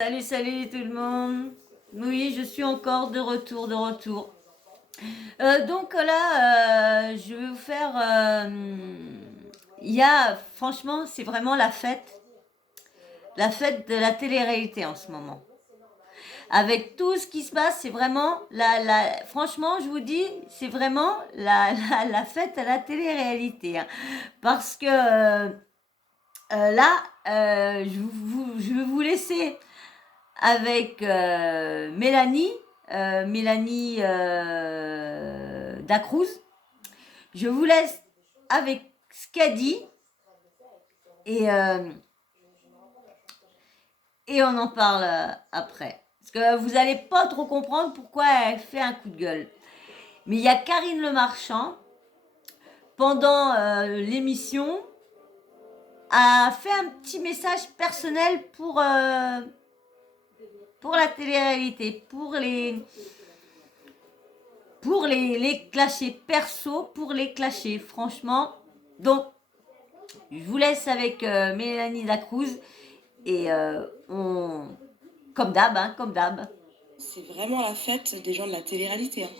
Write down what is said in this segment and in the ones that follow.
Salut, salut tout le monde. Oui, je suis encore de retour. Donc là, je vais vous faire... franchement, c'est vraiment la fête. La fête de la télé-réalité en ce moment. Avec tout ce qui se passe, c'est vraiment... franchement, je vous dis, c'est vraiment la fête à la télé-réalité. Hein. Parce que là, je vais vous laisser avec Mélanie Dacruz. Je vous laisse avec ce qu'elle dit et on en parle après. Parce que vous n'allez pas trop comprendre pourquoi elle fait un coup de gueule. Mais il y a Karine Le Marchand, pendant l'émission, a fait un petit message personnel pour la télé-réalité, pour les clasher perso, pour les clasher, franchement. Donc, je vous laisse avec Mélanie Dacruz et comme d'hab, comme d'hab. C'est vraiment la fête des gens de la télé-réalité. Hein.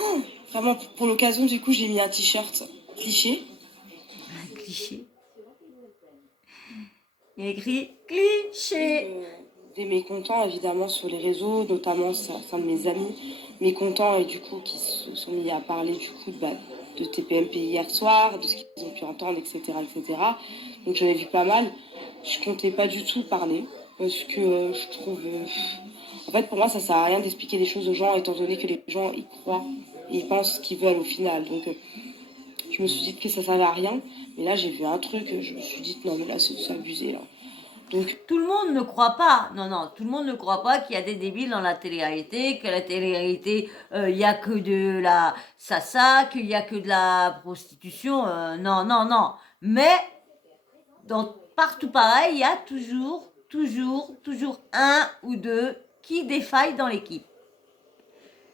Oh, vraiment, pour l'occasion, du coup, j'ai mis un t-shirt cliché. Un cliché. Il y a écrit cliché. Des mécontents, évidemment, sur les réseaux, notamment certains de mes amis mécontents et du coup qui se sont mis à parler du coup de TPMP hier soir, de ce qu'ils ont pu entendre, etc. etc. Donc j'en ai vu pas mal. Je comptais pas du tout parler parce que je trouve... en fait, pour moi, ça sert à rien d'expliquer des choses aux gens étant donné que les gens y croient et ils pensent ce qu'ils veulent au final. Donc je me suis dit que ça servait à rien. Mais là, j'ai vu un truc, je me suis dit non, mais là, c'est abusé. Là. Donc, tout le monde ne croit pas, non, tout le monde ne croit pas qu'il y a des débiles dans la télé-réalité, que la télé-réalité, il n'y a que de la sasa, qu'il n'y a que de la prostitution, non. Mais, partout pareil, il y a toujours un ou deux qui défaillent dans l'équipe.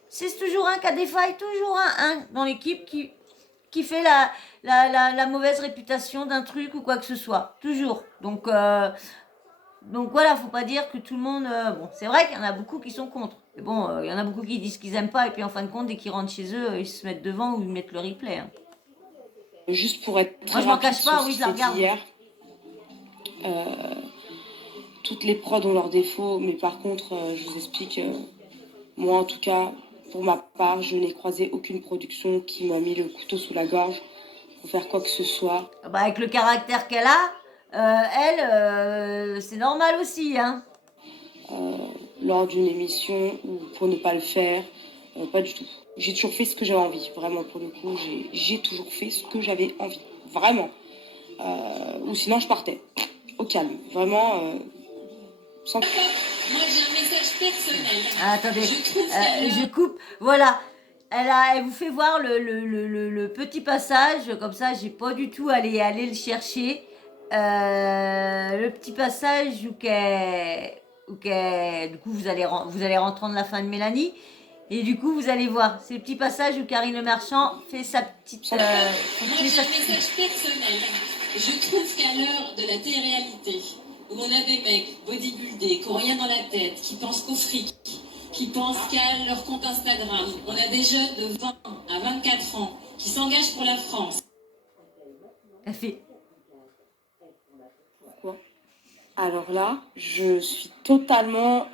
C'est toujours un qui a défaille, toujours un dans l'équipe qui fait la mauvaise réputation d'un truc ou quoi que ce soit, toujours. Donc voilà, faut pas dire que tout le monde... bon, c'est vrai qu'il y en a beaucoup qui sont contre. Mais bon, il y en a beaucoup qui disent qu'ils aiment pas et puis en fin de compte, dès qu'ils rentrent chez eux, ils se mettent devant ou ils mettent le replay. Hein. Juste pour être très Moi, je m'en rapide cache pas, sur oui, ce je la qui s'est dit regarde. hier, toutes les prods ont leurs défauts, mais par contre, je vous explique, moi en tout cas, pour ma part, je n'ai croisé aucune production qui m'a mis le couteau sous la gorge pour faire quoi que ce soit. Bah, avec le caractère qu'elle a, elle, c'est normal aussi. Hein. Lors d'une émission ou pour ne pas le faire, pas du tout. J'ai toujours fait ce que j'avais envie, vraiment pour le coup, j'ai toujours fait ce que j'avais envie, vraiment. Ou sinon je partais, au calme, vraiment, sans... Moi j'ai un message personnel. Ah, attendez, je coupe, voilà. Elle vous fait voir le petit passage, comme ça j'ai pas du tout aller le chercher. Le petit passage où du coup vous allez entendre la fin de Mélanie. Et du coup vous allez voir, c'est le petit passage où Karine Le Marchand fait sa petite... Moi j'ai un message personnel. Je trouve qu'à l'heure de la télé-réalité, où on a des mecs bodybuildés, qui n'ont rien dans la tête, qui pensent qu'au fric, qui pensent qu'à leur compte Instagram, on a des jeunes de 20 à 24 ans qui s'engagent pour la France. Elle fait... Pourquoi ? Alors là, je suis totalement...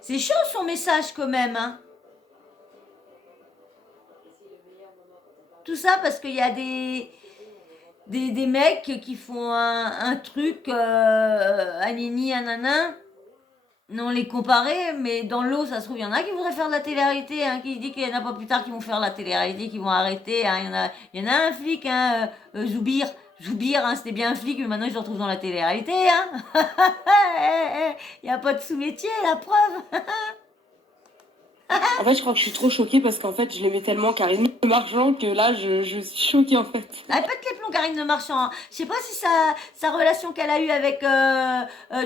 C'est chaud son message quand même, hein. Tout ça parce qu'il y a des mecs qui font un truc, un nini, un nanin. Non, les comparer, mais dans l'eau, ça se trouve, il y en a qui voudraient faire de la télé-réalité, hein, qui dit qu'il y en a pas plus tard qui vont faire la télé-réalité, qui vont arrêter. Hein, il y en a un flic, hein, Zoubir, hein, c'était bien un flic, mais maintenant il se retrouve dans la télé-réalité. Hein. Il n'y a pas de sous-métier, la preuve. En fait, je crois que je suis trop choquée parce qu'en fait, je l'aimais tellement Karine Le Marchand que là, je suis choquée en fait. Elle pète les plombs, Karine Le Marchand. Hein. Je sais pas si sa relation qu'elle a eue avec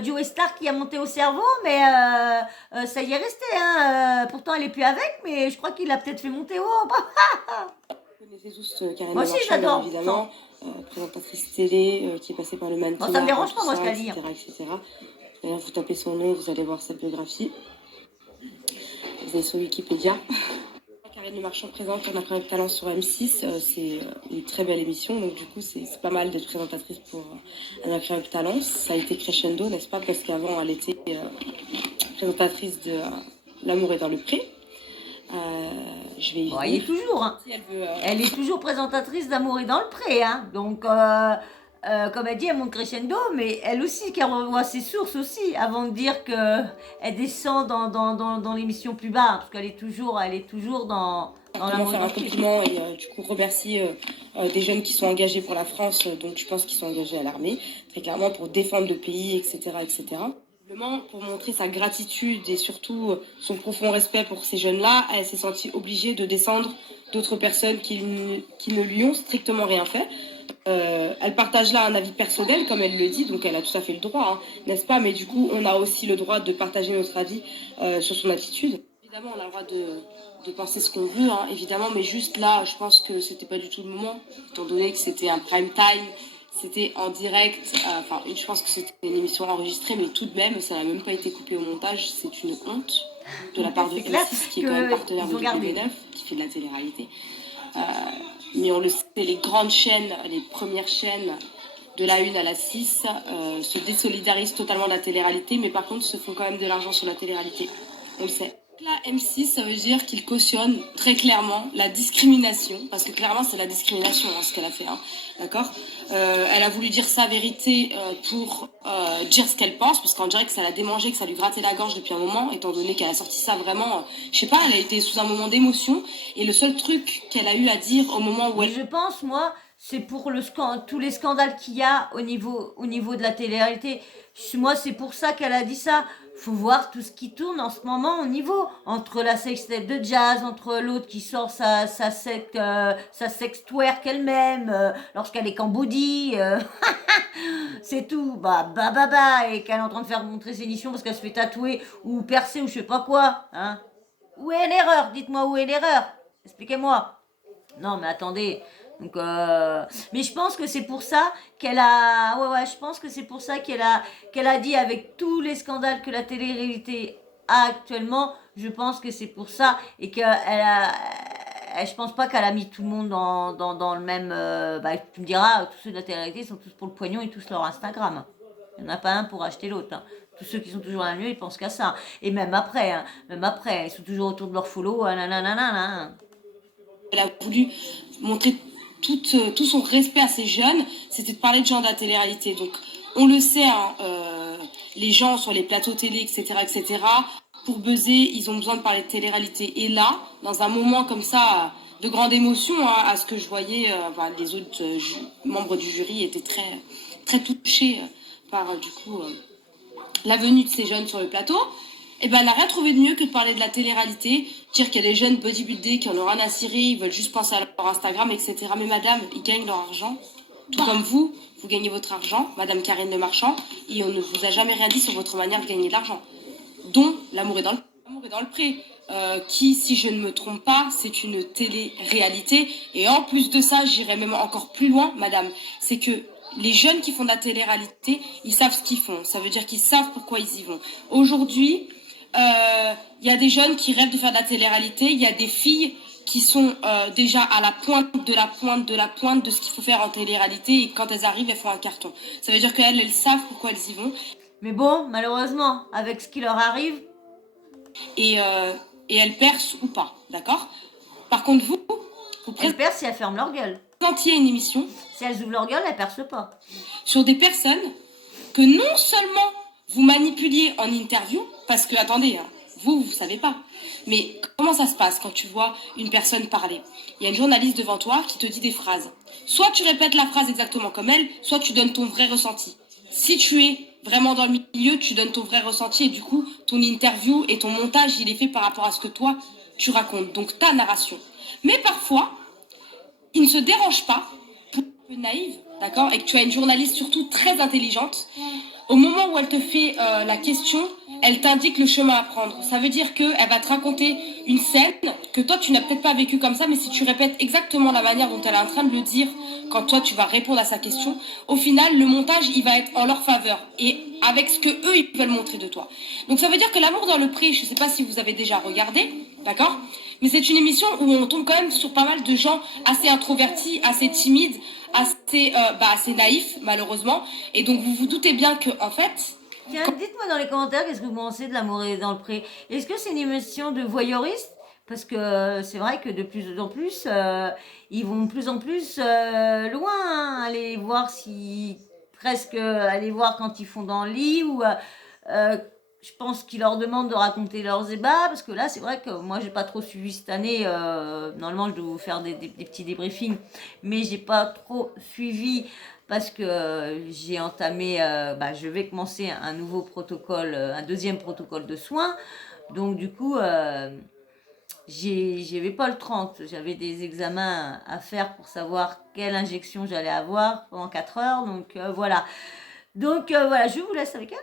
Joey Stark qui a monté au cerveau, mais ça y est resté. Hein. Pourtant, elle est plus avec, mais je crois qu'il l'a peut-être fait monter haut. Vous connaissez tous Karine Moi aussi, Marchand, bien j'adore. évidemment, présentatrice télé, qui est passée par le mannequin, Bon, ça me dérange pas, moi, je la lis. etc., etc. D'ailleurs, vous tapez son nom, vous allez voir sa biographie. Vous allez sur Wikipédia. Karine Marchand présente Un incroyable talent sur M6. C'est une très belle émission, donc du coup, c'est pas mal d'être présentatrice pour Un incroyable talent. Ça a été crescendo, n'est-ce pas? Parce qu'avant, elle était présentatrice de L'amour est dans le pré. Je vais y Bon, venir. elle est toujours, hein. Si elle veut, Elle est toujours présentatrice d'Amour et dans le pré, hein. Donc, comme elle dit, elle monte crescendo, mais elle aussi, qui revoit ses sources aussi, avant de dire qu'elle descend dans l'émission plus bas, parce qu'elle est toujours dans comment l'amour et faire dans un le pré. compliment et du coup remercier des jeunes qui sont engagés pour la France, donc je pense qu'ils sont engagés à l'armée, très clairement pour défendre le pays, etc. etc. Simplement, pour montrer sa gratitude et surtout son profond respect pour ces jeunes-là, elle s'est sentie obligée de descendre d'autres personnes qui ne lui ont strictement rien fait. Elle partage là un avis personnel, comme elle le dit, donc elle a tout à fait le droit, hein, n'est-ce pas? Mais du coup, on a aussi le droit de partager notre avis sur son attitude. Évidemment, on a le droit de penser ce qu'on veut, hein, évidemment, mais juste là, je pense que c'était pas du tout le moment, étant donné que c'était un prime time, c'était en direct, enfin, je pense que c'était une émission enregistrée, mais tout de même, ça n'a même pas été coupé au montage, c'est une honte de la part de C'est clair M6, qui est quand même partenaire qu'ils de ont gardé. W9, qui fait de la télé-réalité. Mais on le sait, les grandes chaînes, les premières chaînes de la 1 à la 6 se désolidarisent totalement de la télé-réalité, mais par contre se font quand même de l'argent sur la télé-réalité. On le sait. Là, M6, ça veut dire qu'il cautionne très clairement la discrimination, parce que clairement c'est la discrimination, hein, ce qu'elle a fait, hein, d'accord. Elle a voulu dire sa vérité pour dire ce qu'elle pense, parce qu'on dirait que ça l'a démangé, que ça lui grattait la gorge depuis un moment, étant donné qu'elle a sorti ça vraiment, je sais pas, elle a été sous un moment d'émotion, et le seul truc qu'elle a eu à dire au moment où Mais elle... je pense, moi, c'est pour tous les scandales qu'il y a au niveau de la télé-réalité. Moi, c'est pour ça qu'elle a dit ça. Faut voir tout ce qui tourne en ce moment au niveau. Entre la sextape de Jazz, entre l'autre qui sort sa sextwerk elle-même, lorsqu'elle est qu'en body. C'est tout. Et qu'elle est en train de faire montrer ses nichons parce qu'elle se fait tatouer ou percer ou je sais pas quoi. Hein. Où est l'erreur? Dites-moi où est l'erreur. Expliquez-moi. Non, mais attendez. Donc, mais je pense que c'est pour ça qu'elle a. Ouais, je pense que c'est pour ça qu'elle a dit avec tous les scandales que la télé-réalité a actuellement. Je pense que c'est pour ça et qu'elle a. Je pense pas qu'elle a mis tout le monde dans le même. Tu me diras, tous ceux de la télé-réalité sont tous pour le pognon et tous leur Instagram. Il n'y en a pas un pour acheter l'autre. Hein. Tous ceux qui sont toujours à la mieux, ils pensent qu'à ça. Et même après, ils sont toujours autour de leur follow. Nanana. Elle a voulu montrer tout son respect à ces jeunes, c'était de parler de gens de la télé-réalité. Donc, on le sait, hein, les gens sur les plateaux télé, etc., pour buzzer, ils ont besoin de parler de télé-réalité. Et là, dans un moment comme ça, de grande émotion, hein, à ce que je voyais, les autres membres du jury étaient très, très touchés par, du coup, la venue de ces jeunes sur le plateau. Et ben, elle n'a rien trouvé de mieux que de parler de la télé-réalité, dire qu'il y a des jeunes bodybuildés qui en ont rien à cirer, ils veulent juste penser à leur Instagram, etc. Mais madame, ils gagnent leur argent, tout comme vous gagnez votre argent, madame Karine Le Marchand, et on ne vous a jamais rien dit sur votre manière de gagner de l'argent. Dont L'amour est dans le pré, qui, si je ne me trompe pas, c'est une télé-réalité. Et en plus de ça, j'irai même encore plus loin, madame, c'est que les jeunes qui font de la télé-réalité, ils savent ce qu'ils font. Ça veut dire qu'ils savent pourquoi ils y vont. Aujourd'hui, il y a des jeunes qui rêvent de faire de la télé-réalité. Il y a des filles qui sont déjà à la pointe de ce qu'il faut faire en télé-réalité. Et quand elles arrivent, elles font un carton. Ça veut dire qu'elles savent pourquoi elles y vont. Mais bon, malheureusement, avec ce qui leur arrive... Et elles percent ou pas, d'accord? Par contre, vous elles percent si elles ferment leur gueule. Présentiez une émission. Si elles ouvrent leur gueule, elles percent pas. Sur des personnes que non seulement vous manipuliez en interview, parce que, attendez, hein, vous savez pas. Mais comment ça se passe quand tu vois une personne parler? Il y a une journaliste devant toi qui te dit des phrases. Soit tu répètes la phrase exactement comme elle, soit tu donnes ton vrai ressenti. Si tu es vraiment dans le milieu, tu donnes ton vrai ressenti et du coup, ton interview et ton montage, il est fait par rapport à ce que toi, tu racontes. Donc, ta narration. Mais parfois, il ne se dérange pas, pour un peu naïve, d'accord, et que tu as une journaliste surtout très intelligente, au moment où elle te fait la question, elle t'indique le chemin à prendre. Ça veut dire qu'elle va te raconter une scène que toi, tu n'as peut-être pas vécue comme ça, mais si tu répètes exactement la manière dont elle est en train de le dire, quand toi, tu vas répondre à sa question, au final, le montage, il va être en leur faveur et avec ce que eux ils veulent montrer de toi. Donc ça veut dire que L'amour dans le pré, je ne sais pas si vous avez déjà regardé, d'accord ? Mais c'est une émission où on tombe quand même sur pas mal de gens assez introvertis, assez timides, assez naïfs, malheureusement. Et donc vous vous doutez bien que, en fait... Tiens, dites-moi dans les commentaires qu'est-ce que vous pensez de L'amour est dans le pré. Est-ce que c'est une émission de voyeuristes? Parce que c'est vrai que de plus en plus, ils vont de plus en plus loin, hein, aller voir si presque aller voir quand ils font dans le lit ou je pense qu'ils leur demandent de raconter leurs ébats parce que là c'est vrai que moi j'ai pas trop suivi cette année. Normalement je dois vous faire des petits débriefings, mais j'ai pas trop suivi parce que j'ai entamé, je vais commencer un nouveau protocole, un deuxième protocole de soins. Donc du coup, j'avais pas le 30, j'avais des examens à faire pour savoir quelle injection j'allais avoir pendant 4 heures. Donc voilà. Donc voilà, je vous laisse avec elle.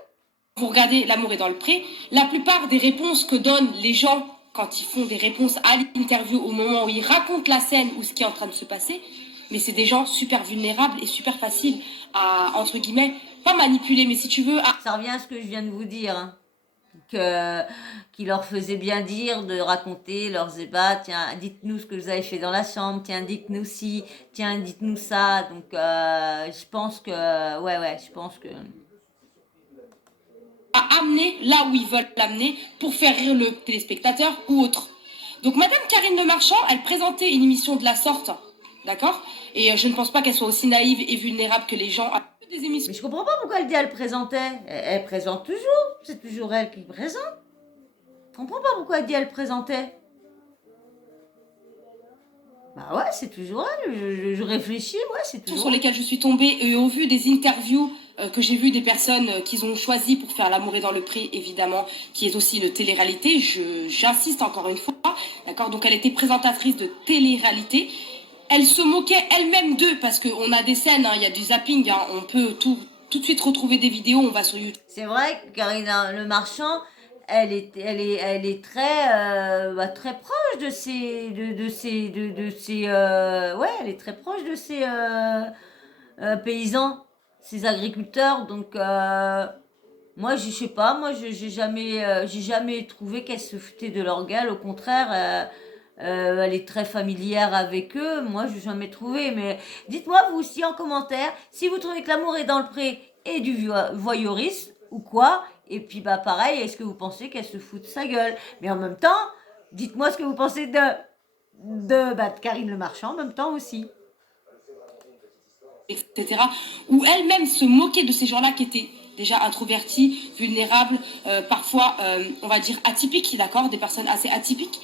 Vous regardez L'amour est dans le pré, la plupart des réponses que donnent les gens quand ils font des réponses à l'interview au moment où ils racontent la scène ou ce qui est en train de se passer, mais c'est des gens super vulnérables et super faciles à, entre guillemets, pas manipuler, mais si tu veux... Ça revient à ce que je viens de vous dire, hein. Qui leur faisait bien dire de raconter leurs ébats. Tiens, dites-nous ce que vous avez fait dans la chambre. Tiens, dites-nous ci. Tiens, dites-nous ça. Donc, je pense que... je pense que... à amener là où ils veulent l'amener pour faire rire le téléspectateur ou autre. Donc Madame Karine Le Marchand, elle présentait une émission de la sorte, d'accord ? Et je ne pense pas qu'elle soit aussi naïve et vulnérable que les gens. Des émissions. Mais je comprends pas pourquoi elle dit elle présentait. Elle présente toujours. C'est toujours elle qui présente. Je comprends pas pourquoi elle dit elle présentait. Bah ouais, c'est toujours elle. Je réfléchis, ouais, c'est toujours. Sur lesquels je suis tombée et au vu des interviews que j'ai vues des personnes qu'ils ont choisi pour faire L'amour est dans le pré, évidemment, qui est aussi une télé-réalité. J'insiste encore une fois, d'accord ? Donc elle était présentatrice de télé-réalité. Elle se moquait elle-même d'eux parce qu'on a des scènes, il y a du zapping, on peut tout de suite retrouver des vidéos, on va sur YouTube. C'est vrai que Karine Le Marchand, elle est très, très proche de ces, elle est très proche de ces paysans, ces agriculteurs. Donc moi, je sais pas, moi, j'ai jamais trouvé qu'elle se foutait de leur gueule. Au contraire. Elle est très familière avec eux. Moi, je n'ai jamais trouvé. Mais dites-moi, vous aussi, en commentaire, si vous trouvez que L'amour est dans le pré et du voyeurisme ou quoi. Et puis, pareil, est-ce que vous pensez qu'elle se fout de sa gueule? Mais en même temps, dites-moi ce que vous pensez de Karine Le Marchand en même temps aussi. Etc. Où elle-même se moquait de ces gens-là qui étaient déjà introvertis, vulnérables, parfois, on va dire, atypiques, d'accord ? Des personnes assez atypiques.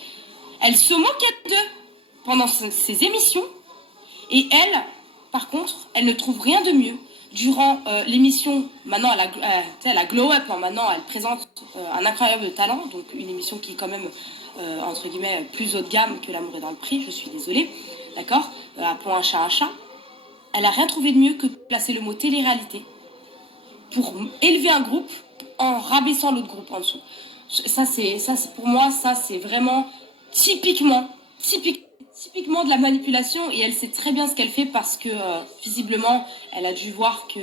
Elle se moquait d'eux pendant ces émissions. Et elle, par contre, elle ne trouve rien de mieux. Durant l'émission, maintenant, elle a glow up. Maintenant, elle présente Un incroyable talent. Donc, une émission qui est quand même, entre guillemets, plus haut de gamme que L'amour est dans le pré. Je suis désolée. D'accord ? Appelons un chat un chat. Elle n'a rien trouvé de mieux que de placer le mot télé-réalité pour élever un groupe en rabaissant l'autre groupe en dessous. Pour moi, ça, c'est vraiment... typiquement de la manipulation, et elle sait très bien ce qu'elle fait parce que visiblement elle a dû voir que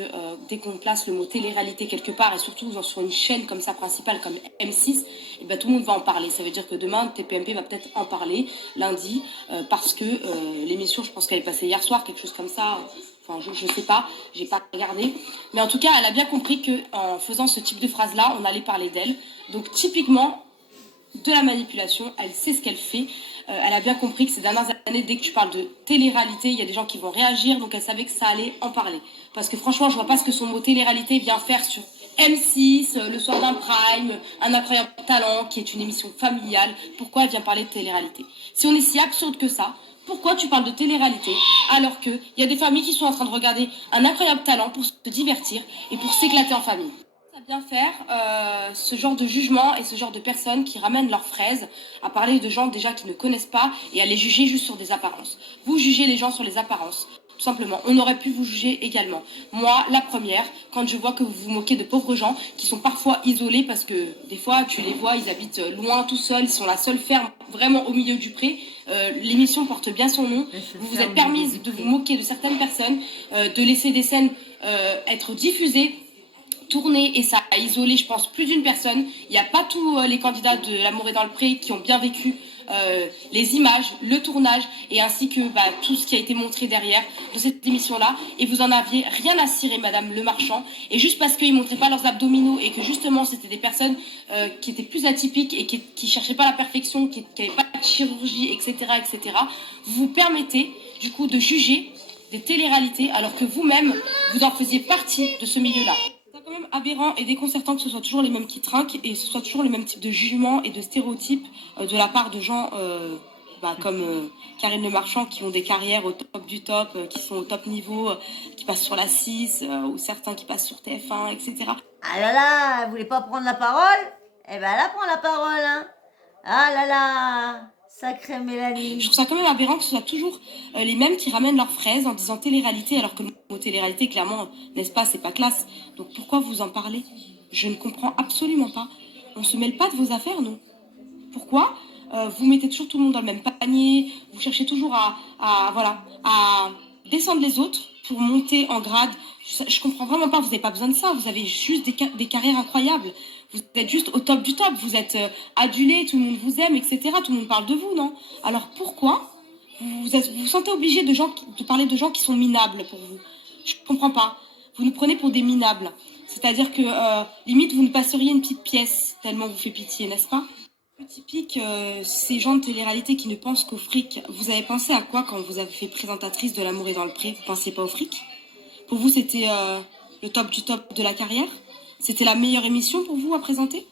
dès qu'on place le mot télé-réalité quelque part et surtout sur une chaîne comme ça principale comme M6, et ben, tout le monde va en parler. Ça veut dire que demain TPMP va peut-être en parler lundi parce que l'émission, je pense qu'elle est passée hier soir, quelque chose comme ça. Enfin, je sais pas, j'ai pas regardé. Mais en tout cas, elle a bien compris qu'en faisant ce type de phrase-là, on allait parler d'elle. Donc typiquement de la manipulation, elle sait ce qu'elle fait. Elle a bien compris que ces dernières années, dès que tu parles de télé-réalité, il y a des gens qui vont réagir, donc elle savait que ça allait en parler. Parce que franchement, je vois pas ce que son mot télé-réalité vient faire sur M6, le soir d'un prime, Un incroyable talent, qui est une émission familiale. Pourquoi elle vient parler de télé-réalité? Si on est si absurde que ça, pourquoi tu parles de télé-réalité alors qu'il y a des familles qui sont en train de regarder Un incroyable talent pour se divertir et pour s'éclater en famille? Bien faire ce genre de jugement et ce genre de personnes qui ramènent leurs fraises à parler de gens déjà qui ne connaissent pas et à les juger juste sur des apparences. Vous jugez les gens sur les apparences. Tout simplement. On aurait pu vous juger également. Moi, la première, quand je vois que vous vous moquez de pauvres gens qui sont parfois isolés parce que des fois, tu les vois, ils habitent loin tout seuls, ils sont la seule ferme vraiment au milieu du pré. L'émission porte bien son nom. Vous vous êtes permise de vous moquer de certaines personnes, de laisser des scènes être diffusées, tournées, et ça a isolé, je pense, plus d'une personne. Il n'y a pas tous les candidats de L'amour est dans le pré qui ont bien vécu les images, le tournage, et ainsi que tout ce qui a été montré derrière de cette émission-là. Et vous en aviez rien à cirer, Madame Le Marchand. Et juste parce qu'ils ne montraient pas leurs abdominaux et que justement c'était des personnes qui étaient plus atypiques et qui ne cherchaient pas la perfection, qui n'avaient pas de chirurgie, etc., vous vous permettez du coup de juger des téléréalités alors que vous-même, vous en faisiez partie de ce milieu-là. C'est quand même aberrant et déconcertant que ce soit toujours les mêmes qui trinquent et que ce soit toujours le même type de jugement et de stéréotypes de la part de gens comme Karine Le Marchand qui ont des carrières au top du top, qui sont au top niveau, qui passent sur la 6 ou certains qui passent sur TF1, etc. Ah là là, elle voulait pas prendre la parole? Eh ben elle prend la parole, hein. Ah là là, sacrée Mélanie. Je trouve ça quand même aberrant que ce soit toujours les mêmes qui ramènent leurs fraises en disant télé-réalité, alors que le mot télé-réalité, clairement, n'est-ce pas, c'est pas classe. Donc pourquoi vous en parlez? Je ne comprends absolument pas. On se mêle pas de vos affaires, non? Pourquoi vous mettez toujours tout le monde dans le même panier? Vous cherchez toujours à descendre les autres pour monter en grade. Je comprends vraiment pas, vous n'avez pas besoin de ça. Vous avez juste des carrières incroyables. Vous êtes juste au top du top. Vous êtes adulé, tout le monde vous aime, etc. Tout le monde parle de vous, non? Alors pourquoi vous vous sentez obligé de parler de gens qui sont minables pour vous? Je comprends pas. Vous nous prenez pour des minables. C'est-à-dire que limite, vous nous passeriez une petite pièce tellement vous fait pitié, n'est-ce pas? Typique, ces gens de télé-réalité qui ne pensent qu'au fric. Vous avez pensé à quoi quand vous avez fait présentatrice de L'amour est dans le pré? Vous pensiez pas au fric? Pour vous, c'était le top du top de la carrière? C'était la meilleure émission pour vous à présenter?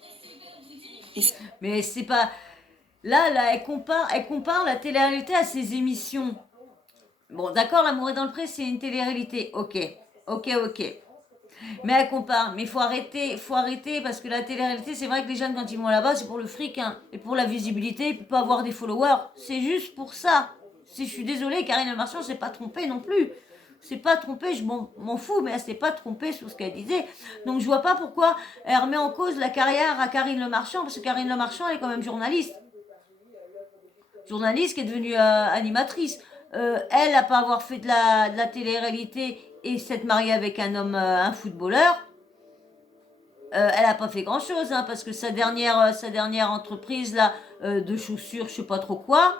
Mais c'est pas... Là, elle compare la télé-réalité à ses émissions. Bon, d'accord, L'amour est dans le pré, c'est une télé-réalité. Ok. Mais elle compare. Mais faut arrêter, parce que la télé-réalité, c'est vrai que les jeunes, quand ils vont là-bas, c'est pour le fric, hein, et pour la visibilité, pour pas avoir des followers. C'est juste pour ça. Je suis désolée, Karine Le Marchand s'est pas trompée non plus. C'est pas trompée, je m'en fous, mais elle s'est pas trompée sur ce qu'elle disait. Donc je vois pas pourquoi elle remet en cause la carrière à Karine Le Marchand, parce que Karine Le Marchand, elle est quand même journaliste. Journaliste qui est devenue animatrice. Elle, à pas avoir fait de la télé-réalité et s'être mariée avec un homme, un footballeur, elle a pas fait grand chose, hein, parce que sa dernière entreprise là, de chaussures, je sais pas trop quoi,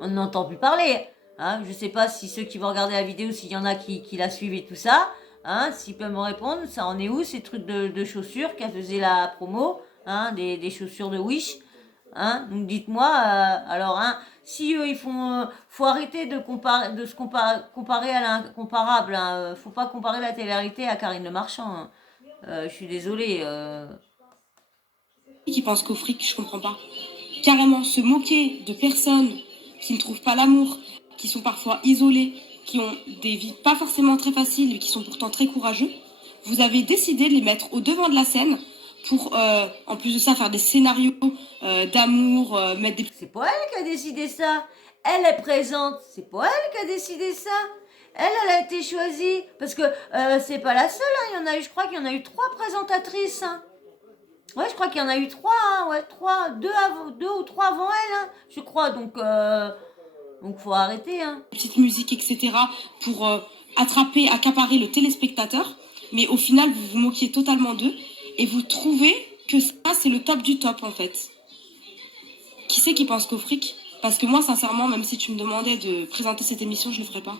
on n'entend plus parler. Hein, je sais pas si ceux qui vont regarder la vidéo, s'il y en a qui la suivent et tout ça, hein, s'ils peuvent me répondre, ça en est où ces trucs de chaussures qu'elle faisait la promo, hein, des chaussures de Wish, hein, donc dites-moi, alors, hein, si eux ils font, faut arrêter de comparer à l'incomparable, hein, faut pas comparer la télé-réalité à Karine Le Marchand, hein. Je suis désolée. Qui pensent qu'au fric, je comprends pas. Carrément se moquer de personnes qui ne trouvent pas l'amour, qui sont parfois isolés, qui ont des vies pas forcément très faciles, mais qui sont pourtant très courageux. Vous avez décidé de les mettre au devant de la scène pour, en plus de ça, faire des scénarios d'amour, mettre des... C'est pas elle qui a décidé ça. Elle est présente. C'est pas elle qui a décidé ça. Elle a été choisie. Parce que c'est pas la seule. Hein. Il y en a eu, je crois qu'il y en a eu 3 présentatrices. Hein. Ouais, je crois qu'il y en a eu 3. Hein. Ouais, 3. 2 ou 3 avant elle. Hein. Je crois. Donc faut arrêter. Hein. Petite musique, etc. pour accaparer le téléspectateur. Mais au final, vous vous moquiez totalement d'eux. Et vous trouvez que ça, c'est le top du top, en fait. Qui c'est qui pense qu'au fric? Parce que moi, sincèrement, même si tu me demandais de présenter cette émission, je ne le ferais pas.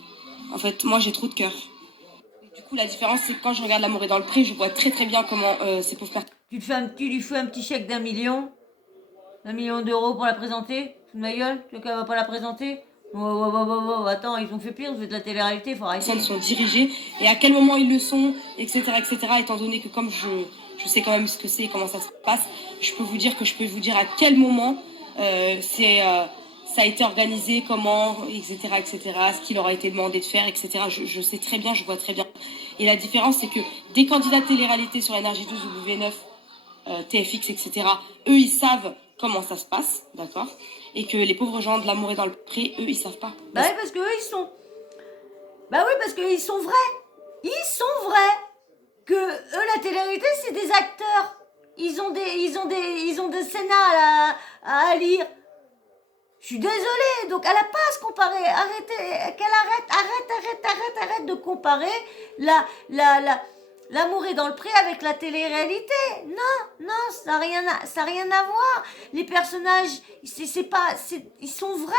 En fait, moi, j'ai trop de cœur. Du coup, la différence, c'est que quand je regarde L'amour est dans le pré, je vois très très bien comment ces pauvres personnes... Tu lui fais un petit chèque d'1 million d'euros pour la présenter? Sous ma gueule? Tu veux qu'elle va pas la présenter? Attends, ils ont fait pire, vous êtes de la télé-réalité, faut arrêter. Les personnes sont dirigées, et à quel moment ils le sont, etc., étant donné que comme je sais quand même ce que c'est et comment ça se passe, je peux vous dire à quel moment ça a été organisé, comment, etc., ce qu'il leur a été demandé de faire, etc. Je sais très bien, je vois très bien. Et la différence, c'est que des candidats de télé-réalité sur Énergie 12 ou W9, TFX, etc., eux, ils savent comment ça se passe, d'accord? Et que les pauvres gens de L'amour est dans le pré, eux, ils savent pas. Bah oui, parce que eux, Bah oui, parce qu'ils sont vrais. Ils sont vrais. Que eux, la télé-réalité, c'est des acteurs. Ils ont des scénars à lire. Je suis désolée, donc elle n'a pas à se comparer. Arrêtez, arrête de comparer l'amour est dans le pré avec la télé-réalité. Non, ça n'a rien à voir. Les personnages, ils sont vrais.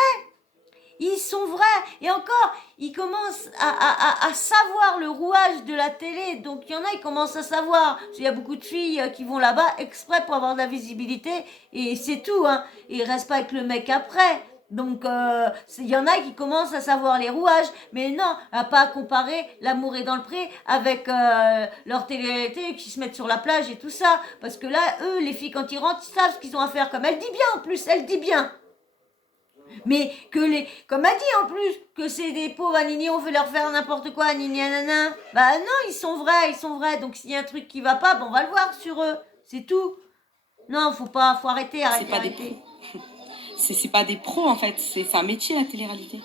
Ils sont vrais. Et encore, ils commencent à savoir le rouage de la télé. Donc, il y en a, ils commencent à savoir. Il y a beaucoup de filles qui vont là-bas exprès pour avoir de la visibilité. Et c'est tout. Hein. Et ils restent pas avec le mec après. Donc, il y en a qui commencent à savoir les rouages. Mais non, à pas comparer l'amour est dans le pré avec leur télé-réalité qui se mettent sur la plage et tout ça. Parce que là, eux, les filles, quand ils rentrent, ils savent ce qu'ils ont à faire. Comme elle dit bien en plus, elle dit bien. Mais comme elle dit en plus, que c'est des pauvres Anini, on veut leur faire n'importe quoi, Anini, nanana. Bah non, ils sont vrais. Donc s'il y a un truc qui va pas, on va le voir sur eux. C'est tout. Non, faut arrêter. C'est pas des pros en fait, c'est un métier la télé-réalité.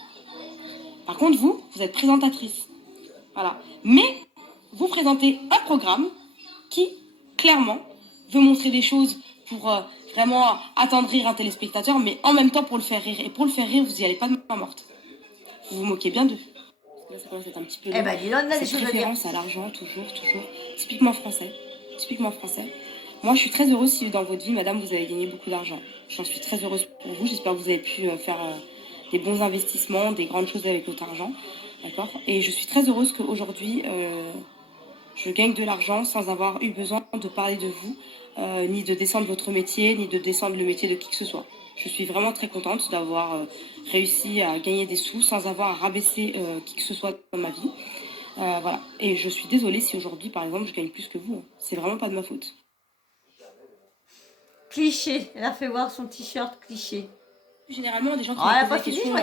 Par contre, vous êtes présentatrice. Voilà. Mais vous présentez un programme qui, clairement, veut montrer des choses pour vraiment attendrir un téléspectateur, mais en même temps pour le faire rire. Et pour le faire rire, vous n'y allez pas de main morte. Vous vous moquez bien d'eux. Là, ça commence à être un petit peu... Cette référence à l'argent, toujours. Typiquement français. Moi, je suis très heureuse si dans votre vie, madame, vous avez gagné beaucoup d'argent. J'en suis très heureuse pour vous. J'espère que vous avez pu faire des bons investissements, des grandes choses avec votre argent. D'accord ? Et je suis très heureuse qu'aujourd'hui, je gagne de l'argent sans avoir eu besoin de parler de vous, ni de descendre votre métier, ni de descendre le métier de qui que ce soit. Je suis vraiment très contente d'avoir réussi à gagner des sous sans avoir à rabaisser qui que ce soit dans ma vie. Voilà. Et je suis désolée si aujourd'hui, par exemple, je gagne plus que vous. C'est vraiment pas de ma faute. Cliché. Elle a fait voir son t-shirt cliché. Généralement, des gens qui me posent la question,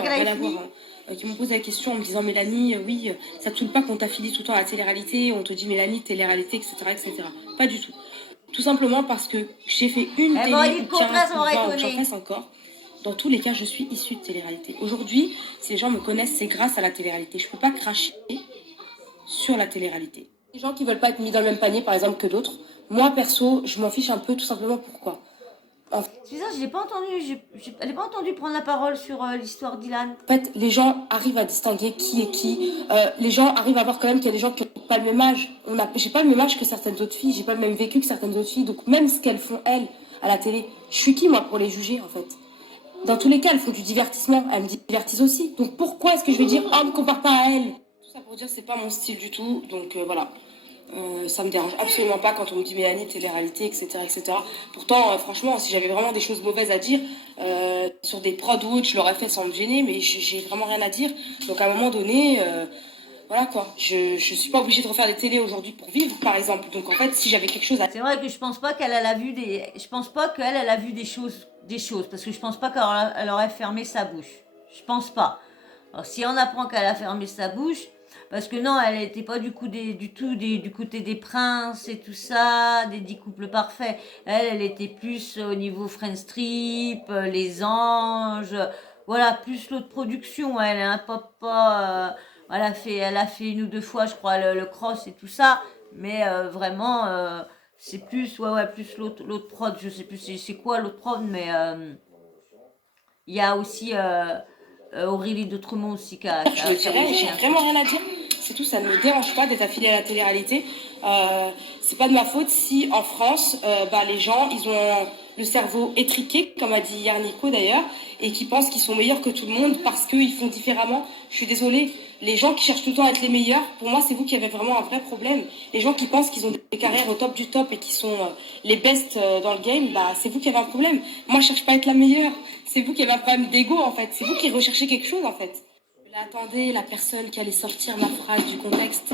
qui m'ont posé la question en me disant Mélanie, oui, ça te saoule pas qu'on t'affilie tout le temps à la télé-réalité, on te dit Mélanie, télé-réalité, etc. Pas du tout. Tout simplement parce que j'ai fait une télé, j'en fasse encore. Dans tous les cas, je suis issue de télé-réalité. Aujourd'hui, si les gens me connaissent, c'est grâce à la télé-réalité. Je peux pas cracher sur la télé-réalité. Les gens qui veulent pas être mis dans le même panier, par exemple, que d'autres, moi, perso, je m'en fiche un peu, tout simplement. Pourquoi ? C'est ça, je n'ai pas entendu. Elle n'a pas entendu prendre la parole sur l'histoire d'Ilan. En fait, les gens arrivent à distinguer qui est qui. Les gens arrivent à voir quand même qu'il y a des gens qui n'ont pas le même âge. J'ai pas le même âge que certaines autres filles. J'ai pas le même vécu que certaines autres filles. Donc même ce qu'elles font, elles, à la télé, je suis qui, moi, pour les juger, en fait ? Dans tous les cas, elles font du divertissement. Elles me divertissent aussi. Donc pourquoi est-ce que je vais dire « Oh, me compare pas à elle ?» Tout ça pour dire c'est pas mon style du tout. Donc voilà. Ça me dérange absolument pas quand on me dit Mélanie, télé-réalité, etc. Pourtant, franchement, si j'avais vraiment des choses mauvaises à dire sur des prod wood, je l'aurais fait sans me gêner, mais j'ai vraiment rien à dire. Donc à un moment donné, voilà quoi. Je suis pas obligée de refaire des télés aujourd'hui pour vivre, par exemple. Donc en fait, si j'avais quelque chose à... C'est vrai que je pense pas qu'elle a vu je pense pas qu'elle a vu des choses, parce que je pense pas qu'elle aurait fermé sa bouche. Je pense pas. Alors si on apprend qu'elle a fermé sa bouche, parce que non, elle n'était pas du côté des princes et tout ça, des 10 couples parfaits. Elle était plus au niveau Friend Strip, les anges, voilà, plus l'autre production. Elle a un papa, elle a fait une ou deux fois, je crois, le cross et tout ça. Mais vraiment, c'est plus, plus l'autre prod. Je sais plus c'est quoi l'autre prod, mais il y a aussi Aurélie d'Outremont aussi qui a... Je le dirais, j'ai vraiment rien à dire. C'est tout, ça ne me dérange pas d'être affiliée à la télé-réalité. C'est pas de ma faute si en France, les gens, ils ont le cerveau étriqué, comme a dit hier Nico d'ailleurs, et qui pensent qu'ils sont meilleurs que tout le monde parce qu'ils font différemment. Je suis désolée, les gens qui cherchent tout le temps à être les meilleurs, pour moi, c'est vous qui avez vraiment un vrai problème. Les gens qui pensent qu'ils ont des carrières au top du top et qui sont les best dans le game, c'est vous qui avez un problème. Moi, je cherche pas à être la meilleure. C'est vous qui avez un problème d'ego, en fait. C'est vous qui recherchez quelque chose, en fait. Attendez, la personne qui allait sortir ma phrase du contexte.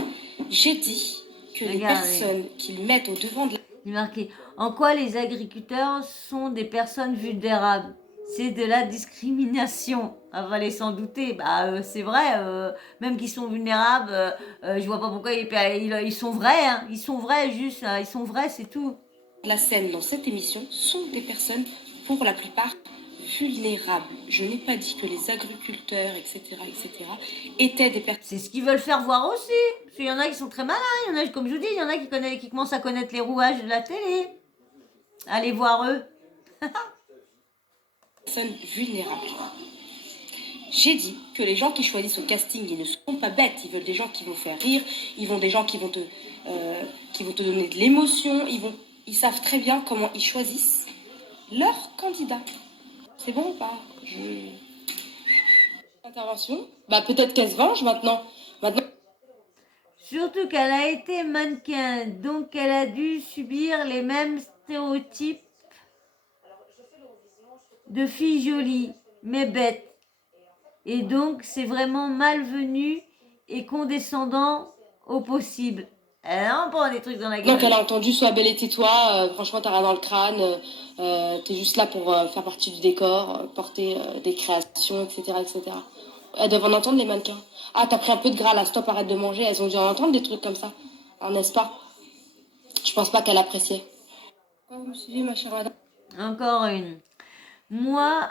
J'ai dit que les personnes qui le mettent au devant de la... Il marqué, en quoi les agriculteurs sont des personnes vulnérables ? C'est de la discrimination. Il fallait s'en douter. C'est vrai, même qu'ils sont vulnérables, je vois pas pourquoi ils sont vrais. Hein. Ils sont vrais, juste. Ils sont vrais, c'est tout. La scène dans cette émission sont des personnes, pour la plupart, vulnérables. Je n'ai pas dit que les agriculteurs, etc., étaient des personnes. C'est ce qu'ils veulent faire voir aussi. Parce qu'il y en a qui sont très malins. Il y en a, comme je vous dis, il y en a qui commencent à connaître les rouages de la télé. Allez voir eux. Personnes vulnérables. J'ai dit que les gens qui choisissent au casting, ils ne sont pas bêtes. Ils veulent des gens qui vont faire rire. Ils vont des gens qui vont te donner de l'émotion. Ils savent très bien comment ils choisissent leur candidat. C'est bon ou pas? Intervention. Bah peut-être qu'elle se venge maintenant. Surtout qu'elle a été mannequin, donc elle a dû subir les mêmes stéréotypes de fille jolie, mais bête. Et donc c'est vraiment malvenu et condescendant au possible. Elle en prend des trucs dans la gueule. Donc elle a entendu sois belle et tais-toi, franchement t'as rien dans le crâne, t'es juste là pour faire partie du décor, porter des créations, etc. Elles doivent en entendre les mannequins. Ah t'as pris un peu de gras là, stop, arrête de manger, elles ont dû en entendre des trucs comme ça, hein, n'est-ce pas? Je pense pas qu'elle appréciait. Vous me suivez ma chère madame? Encore une. Moi,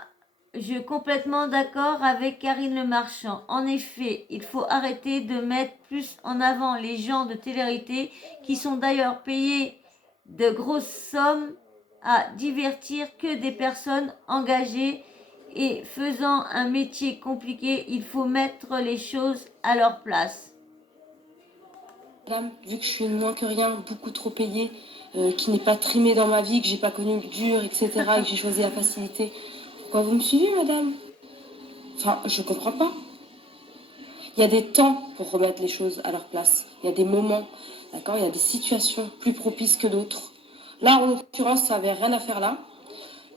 je suis complètement d'accord avec Karine Le Marchand. En effet, il faut arrêter de mettre plus en avant les gens de télé-réalité qui sont d'ailleurs payés de grosses sommes à divertir que des personnes engagées et faisant un métier compliqué. Il faut mettre les choses à leur place. Madame, vu que je suis moins que rien, beaucoup trop payée, qui n'est pas trimée dans ma vie, que j'ai pas connu le dur, etc., et que j'ai choisi la facilité, pourquoi vous me suivez, madame? Enfin, je comprends pas. Il y a des temps pour remettre les choses à leur place. Il y a des moments, d'accord? Il y a des situations plus propices que d'autres. Là, en l'occurrence, ça n'avait rien à faire là.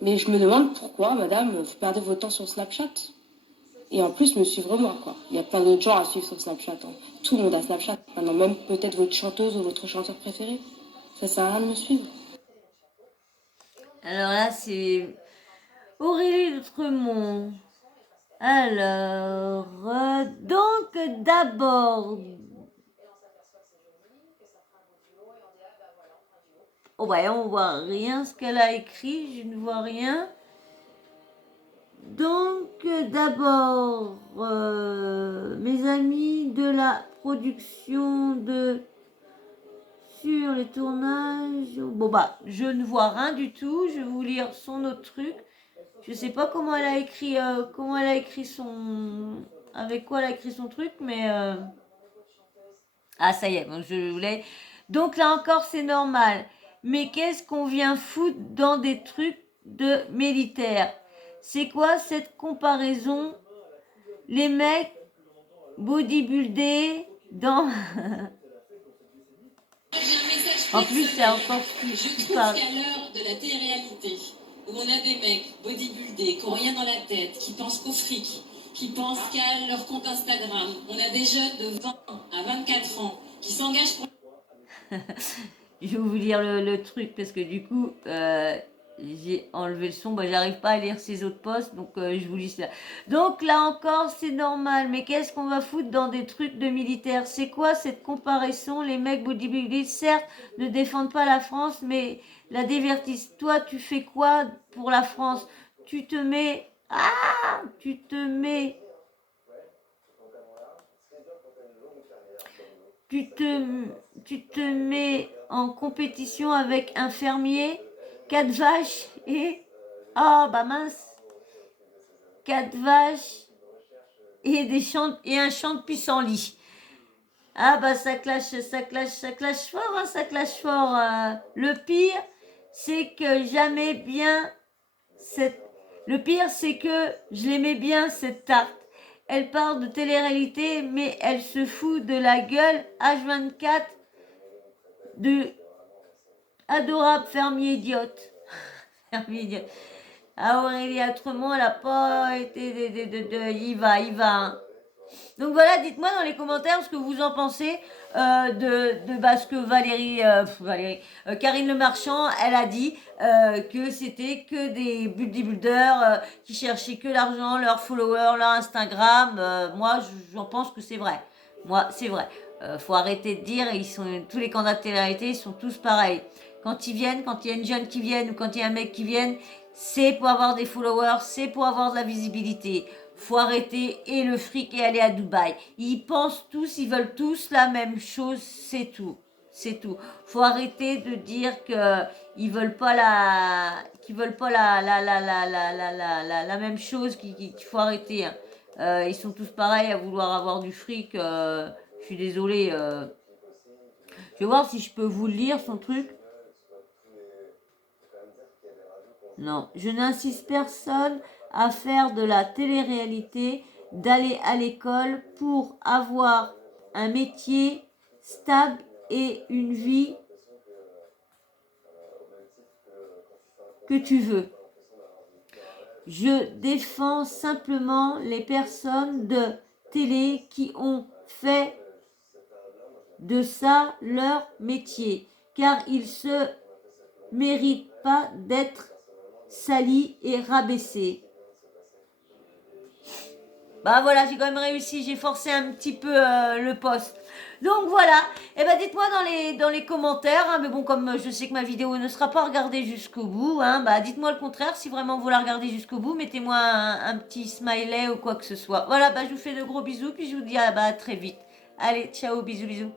Mais je me demande pourquoi, madame, vous perdez votre temps sur Snapchat. Et en plus, me suivre moi, quoi. Il y a plein d'autres gens à suivre sur Snapchat. Hein. Tout le monde a Snapchat. Maintenant, même peut-être votre chanteuse ou votre chanteur préféré. Ça sert à rien de me suivre. Alors là, c'est Aurélie Tremont. Alors, donc d'abord... Oh bah on voit rien ce qu'elle a écrit, je ne vois rien. Donc d'abord, mes amis de la production de sur les tournages. Bon bah je ne vois rien du tout. Je vais vous lire son autre truc. Je sais pas comment elle a écrit son, avec quoi elle a écrit son truc, mais ah ça y est, bon, je voulais. Donc là encore c'est normal. Mais qu'est-ce qu'on vient foutre dans des trucs de militaires? C'est quoi cette comparaison? Les mecs bodybuildés dans... En plus, c'est encore plus. Je trouve qu'à l'heure de la télé-réalité, où on a des mecs bodybuildés, qui n'ont rien dans la tête, qui pensent qu'au fric, qui pensent qu'à leur compte Instagram, on a des jeunes de 20 à 24 ans qui s'engagent pour... Je vais vous lire le truc parce que du coup, j'ai enlevé le son. Bah, j'arrive pas à lire ces autres posts, donc je vous lis ça. Donc là encore, c'est normal. Mais qu'est-ce qu'on va foutre dans des trucs de militaires? C'est quoi cette comparaison? Les mecs bodybuildés, certes, ne défendent pas la France, mais la divertissent. Toi, tu fais quoi pour la France? Tu te mets... Ah! Tu te mets... Tu te mets en compétition avec un fermier, 4 vaches et... Ah bah mince, 4 vaches et, et un champ de pissenlit. Ah bah ça clash fort, hein, ça clash fort. Le pire, c'est que j'aimais bien cette... Le pire, c'est que je l'aimais bien cette tarte. Elle parle de télé-réalité, mais elle se fout de la gueule H24 de adorable fermier idiote. Fermier idiote. Ah, Aurélie Tremont, elle n'a pas été il va. Hein. Donc voilà, dites-moi dans les commentaires ce que vous en pensez de ce que Karine Le Marchand, elle a dit que c'était que des bodybuilders qui cherchaient que l'argent, leurs followers, leur Instagram. Moi, j'en pense que c'est vrai. Moi, c'est vrai. Faut arrêter de dire, tous les candidats de télé-réalité, ils sont tous pareils. quand ils viennent, quand il y a une jeune qui vient ou quand il y a un mec qui vient, c'est pour avoir des followers, c'est pour avoir de la visibilité. Faut arrêter et le fric et aller à Dubaï. Ils pensent tous, ils veulent tous la même chose, c'est tout. C'est tout. Faut arrêter de dire que ils veulent pas qu'ils veulent pas la même chose. Qu'il faut arrêter. Hein. Ils sont tous pareils à vouloir avoir du fric. Je suis désolée. Je vais voir si je peux vous lire son truc. Non, je n'insiste personne à faire de la télé-réalité, d'aller à l'école pour avoir un métier stable et une vie que tu veux. Je défends simplement les personnes de télé qui ont fait de ça leur métier, car ils se méritent pas d'être salis et rabaissés. Bah voilà, j'ai quand même réussi, j'ai forcé un petit peu le post. Donc voilà, et ben dites-moi dans les commentaires, hein, mais bon comme je sais que ma vidéo ne sera pas regardée jusqu'au bout, hein, bah dites-moi le contraire, si vraiment vous la regardez jusqu'au bout, mettez-moi un petit smiley ou quoi que ce soit. Voilà, bah je vous fais de gros bisous, puis je vous dis à très vite. Allez, ciao, bisous bisous.